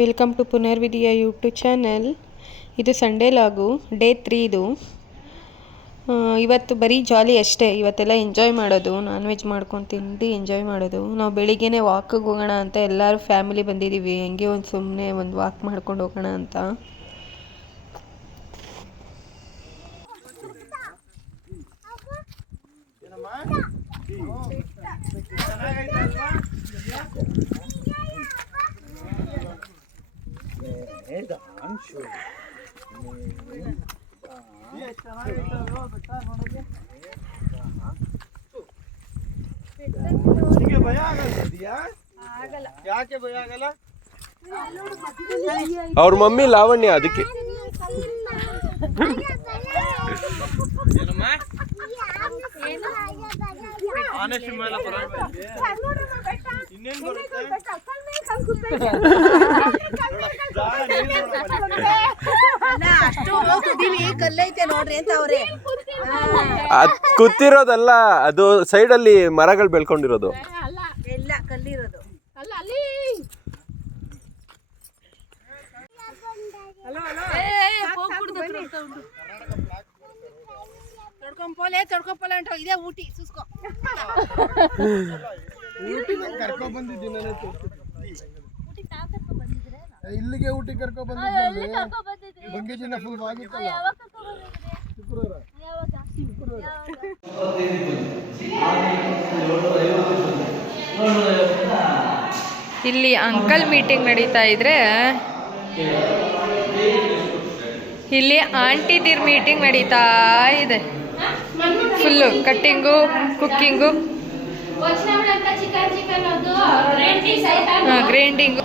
Welcome to ಪುನರ್ವಿಧಿಯ YouTube channel. ಇದು Sunday vlog, day 3 ಇದು. ಇವತ್ತು ಬರೀ ಜಾಲಿ ಅಷ್ಟೇ. ಇವತ್ತೆಲ್ಲ ಎಂಜಾಯ್ ಮಾಡೋದು, ನಾನ್ ವೆಜ್ ಮಾಡ್ಕೊಂಡು ತಿಂದು ಎಂಜಾಯ್ ಮಾಡೋದು. ನಾವು ಬೆಳಿಗ್ಗೆನೇ ವಾಕಿಗೆ ಹೋಗೋಣ ಅಂತ ಎಲ್ಲರೂ ಫ್ಯಾಮಿಲಿ ಬಂದಿದ್ದೀವಿ. ಹಂಗೆ ಸುಮ್ಮನೆ ಒಂದು ವಾಕ್ ಮಾಡ್ಕೊಂಡು ಹೋಗೋಣ ಅಂತ. ಅವ್ರ ಮಮ್ಮಿ ಲಾವಣ್ಯ ಅದಕ್ಕೆ ಕೂತಿರೋದಲ್ಲ, ಅದು ಸೈಡ್ ಅಲ್ಲಿ ಮರಗಳು ಬೆಳ್ಕೊಂಡಿರೋದು. ಇದೇ ಊಟಿ ಸುಸ್ಕೋ ಇಲ್ಲಿಗೆ ಊಟಿ ಕರ್ಕೊ ಬಂದಿದ್ದೆ ಫುಲ್ ಆಗಿತ್ತಲ್ಲ. ಇಲ್ಲಿ ಅಂಕಲ್ ಮೀಟಿಂಗ್ ನಡೀತಾ ಇದ್ರೆ ಇಲ್ಲಿ ಆಂಟಿದಿರ್ ಮೀಟಿಂಗ್ ನಡೀತಾ ಇದೆ. Full cutting, cooking, grinding.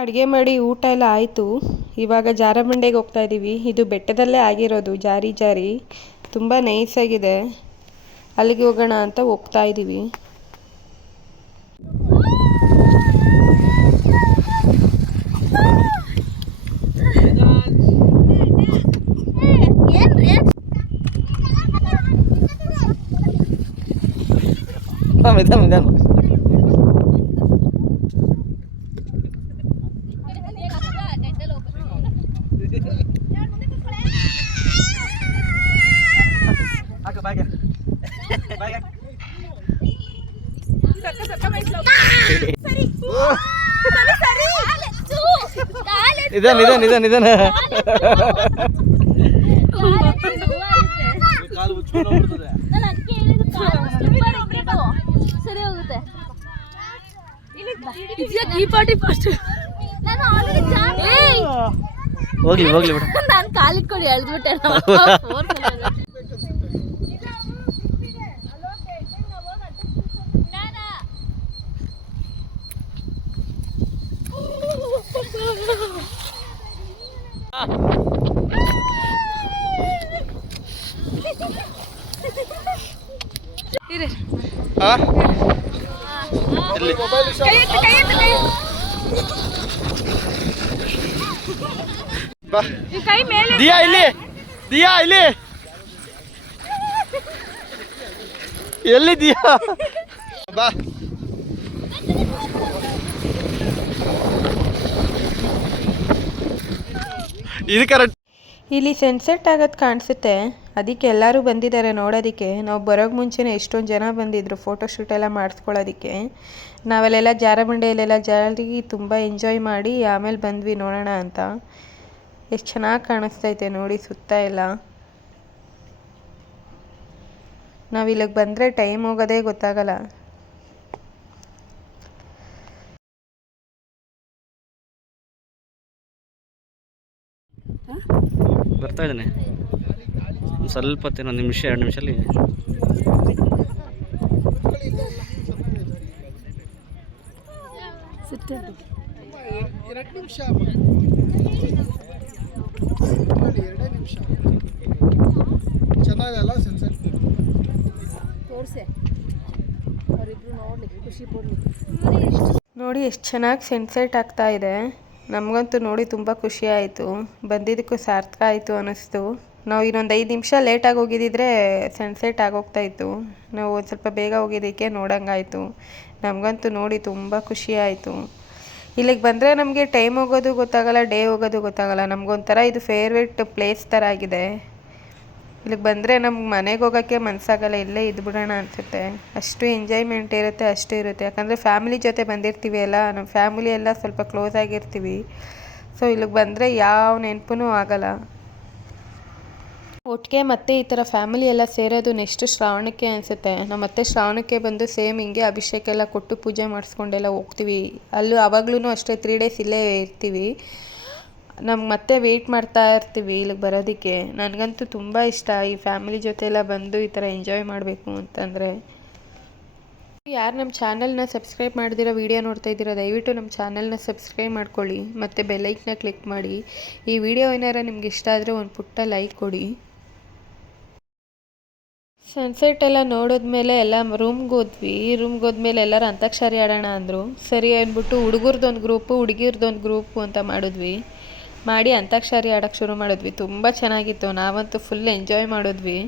ಅಡುಗೆ ಮಾಡಿ ಊಟ ಎಲ್ಲ ಆಯಿತು. ಇವಾಗ ಜಾರಬಂಡೆಗೆ ಹೋಗ್ತಾ ಇದ್ದೀವಿ. ಇದು ಬೆಟ್ಟದಲ್ಲೇ ಆಗಿರೋದು, ಜಾರಿ ಜಾರಿ ತುಂಬ ನೈಸಾಗಿದೆ. ಅಲ್ಲಿಗೆ ಹೋಗೋಣ ಅಂತ ಹೋಗ್ತಾ ಇದ್ದೀವಿ. ನಿಧಾನ ಸರಿ ಹೋಗುತ್ತೆ. ಹೋಗ್ಲಿ ನಾನು ಕಾಲಿಟ್ಕೊಂಡು ಎಳ್ದ್ಬಿಟ್ಟೆ. ದಿಯಾ ಇಲ್ಲಿ ಎಲ್ಲಿ ದಿಯಾ ಬಾ. ಇದು ಕರೆಕ್ಟ್. ಇಲ್ಲಿ ಸನ್ಸೆಟ್ ಆಗೋದು ಕಾಣಿಸುತ್ತೆ. ಅದಕ್ಕೆ ಎಲ್ಲರೂ ಬಂದಿದ್ದಾರೆ ನೋಡೋದಕ್ಕೆ. ನಾವು ಬರೋಕ್ಕೆ ಮುಂಚೆನೇ ಎಷ್ಟೊಂದು ಜನ ಬಂದಿದ್ದರು ಫೋಟೋಶೂಟ್ ಎಲ್ಲ ಮಾಡಿಸ್ಕೊಳ್ಳೋದಕ್ಕೆ. ನಾವಲ್ಲೆಲ್ಲ ಜಾರಬಂಡೆಯಲ್ಲೆಲ್ಲ ಜಾರಿ ತುಂಬ ಎಂಜಾಯ್ ಮಾಡಿ ಆಮೇಲೆ ಬಂದ್ವಿ ನೋಡೋಣ ಅಂತ. ಎಷ್ಟು ಚೆನ್ನಾಗಿ ಕಾಣಿಸ್ತೈತೆ ನೋಡಿ ಸುತ್ತ ಎಲ್ಲ. ನಾವು ಇಲ್ಲಿಗೆ ಬಂದರೆ ಟೈಮ್ ಹೋಗೋದೇ ಗೊತ್ತಾಗಲ್ಲ. ಬರ್ತಾ ಇದ್ದಾನೆ ಒಂದು ಸ್ವಲ್ಪ ಹೊತ್ತು, ಒಂದು ನಿಮಿಷ 2 ನಿಮಿಷದಲ್ಲಿ. ಎರಡು ನಿಮಿಷ 2 ನಿಮಿಷ ಚೆನ್ನಾಗಲ್ಲ ಸನ್ಸೆಟ್ ತೋರಿಸೆ ಅವರಿಬ್ರು ನೋಡ್ಲಿಕ್ಕೆ ಖುಷಿ ಪಡ್ಲಿ. ನೋಡಿ ಎಷ್ಟು ಚೆನ್ನಾಗಿ ಸನ್ಸೆಟ್ ಆಗ್ತಾ ಇದೆ. ನಮಗಂತೂ ನೋಡಿ ತುಂಬ ಖುಷಿ ಆಯಿತು. ಬಂದಿದ್ದಕ್ಕೂ ಸಾರ್ಥಕ ಆಯಿತು ಅನ್ನಿಸ್ತು. ನಾವು ಇನ್ನೊಂದು 5 ನಿಮಿಷ ಲೇಟಾಗಿ ಹೋಗಿದ್ದಿದ್ರೆ ಸನ್ಸೆಟ್ ಆಗೋಗ್ತಾಯಿತ್ತು. ನಾವು ಒಂದು ಸ್ವಲ್ಪ ಬೇಗ ಹೋಗಿದ್ದಕ್ಕೆ ನೋಡೋಂಗಾಯಿತು. ನಮಗಂತೂ ನೋಡಿ ತುಂಬ ಖುಷಿ ಆಯಿತು. ಇಲ್ಲಿಗೆ ಬಂದರೆ ನಮಗೆ ಟೈಮ್ ಹೋಗೋದು ಗೊತ್ತಾಗಲ್ಲ, ಡೇ ಹೋಗೋದು ಗೊತ್ತಾಗಲ್ಲ. ನಮಗೊಂಥರ ಇದು ಫೇವ್ರೇಟ್ ಪ್ಲೇಸ್ ಥರ ಆಗಿದೆ. ಇಲ್ಲಿಗೆ ಬಂದರೆ ನಮ್ಗೆ ಮನೆಗೆ ಹೋಗೋಕ್ಕೆ ಮನಸ್ಸಾಗಲ್ಲ, ಇಲ್ಲೇ ಇದ್ಬಿಡೋಣ ಅನಿಸುತ್ತೆ. ಅಷ್ಟು ಎಂಜಾಯ್ಮೆಂಟ್ ಇರುತ್ತೆ, ಅಷ್ಟು ಇರುತ್ತೆ. ಯಾಕಂದರೆ ಫ್ಯಾಮಿಲಿ ಜೊತೆ ಬಂದಿರ್ತೀವಿ ಅಲ್ಲ, ನಮ್ಮ ಫ್ಯಾಮಿಲಿ ಎಲ್ಲ ಸ್ವಲ್ಪ ಕ್ಲೋಸ್ ಆಗಿರ್ತೀವಿ. ಸೊ ಇಲ್ಲಿಗೆ ಬಂದರೆ ಯಾವ ನೆನಪೂ ಆಗಲ್ಲ. ಒಟ್ಟಿಗೆ ಮತ್ತೆ ಈ ಥರ ಫ್ಯಾಮಿಲಿ ಎಲ್ಲ ಸೇರೋದು ನೆಕ್ಸ್ಟ್ ಶ್ರಾವಣಕ್ಕೆ ಅನಿಸುತ್ತೆ. ನಾವು ಮತ್ತೆ ಶ್ರಾವಣಕ್ಕೆ ಬಂದು ಸೇಮ್ ಹಿಂಗೆ ಅಭಿಷೇಕ ಎಲ್ಲ ಕೊಟ್ಟು ಪೂಜೆ ಮಾಡಿಸ್ಕೊಂಡೆಲ್ಲ ಹೋಗ್ತೀವಿ. ಅಲ್ಲೂ ಆವಾಗ್ಲೂ ಅಷ್ಟೇ 3 ಡೇಸ್ ಇಲ್ಲೇ ಇರ್ತೀವಿ. ನಮ್ಗೆ ಮತ್ತೆ ವೆಯ್ಟ್ ಮಾಡ್ತಾ ಇರ್ತೀವಿ ಇಲ್ಲಿಗೆ ಬರೋದಕ್ಕೆ. ನನಗಂತೂ ತುಂಬ ಇಷ್ಟ ಈ ಫ್ಯಾಮಿಲಿ ಜೊತೆ ಎಲ್ಲ ಬಂದು ಈ ಥರ ಎಂಜಾಯ್ ಮಾಡಬೇಕು ಅಂತಂದರೆ. ಯಾರು ನಮ್ಮ ಚಾನಲ್ನ ಸಬ್ಸ್ಕ್ರೈಬ್ ಮಾಡ್ದಿರೋ ವಿಡಿಯೋ ನೋಡ್ತಾ ಇದ್ದೀರೋ ದಯವಿಟ್ಟು ನಮ್ಮ ಚಾನಲ್ನ ಸಬ್ಸ್ಕ್ರೈಬ್ ಮಾಡ್ಕೊಳ್ಳಿ ಮತ್ತು ಬೆಲ್ಲೈಕ್ನ ಕ್ಲಿಕ್ ಮಾಡಿ. ಈ ವಿಡಿಯೋ ಏನಾರ ನಿಮ್ಗೆ ಇಷ್ಟ ಆದರೆ ಒಂದು ಪುಟ್ಟ ಲೈಕ್ ಕೊಡಿ. ಸನ್ಸೆಟ್ ಎಲ್ಲ ನೋಡಿದ್ಮೇಲೆ ಎಲ್ಲ ರೂಮ್ಗೆ ಹೋದ್ಮೇಲೆ ಎಲ್ಲರೂ ಅಂತಾಕ್ಷರಿ ಆಡೋಣ ಅಂದರು. ಸರಿ ಅಂದ್ಬಿಟ್ಟು ಹುಡುಗರದೊಂದು ಗ್ರೂಪು ಹುಡುಗಿರ್ದೊಂದು ಗ್ರೂಪು ಅಂತ ಮಾಡಿ ಅಂತಾಕ್ಷರಿ ಆಡೋಕ್ಕೆ ಶುರು ಮಾಡಿದ್ವಿ. ತುಂಬ ಚೆನ್ನಾಗಿತ್ತು. ನಾವಂತೂ ಫುಲ್ ಎಂಜಾಯ್ ಮಾಡಿದ್ವಿ.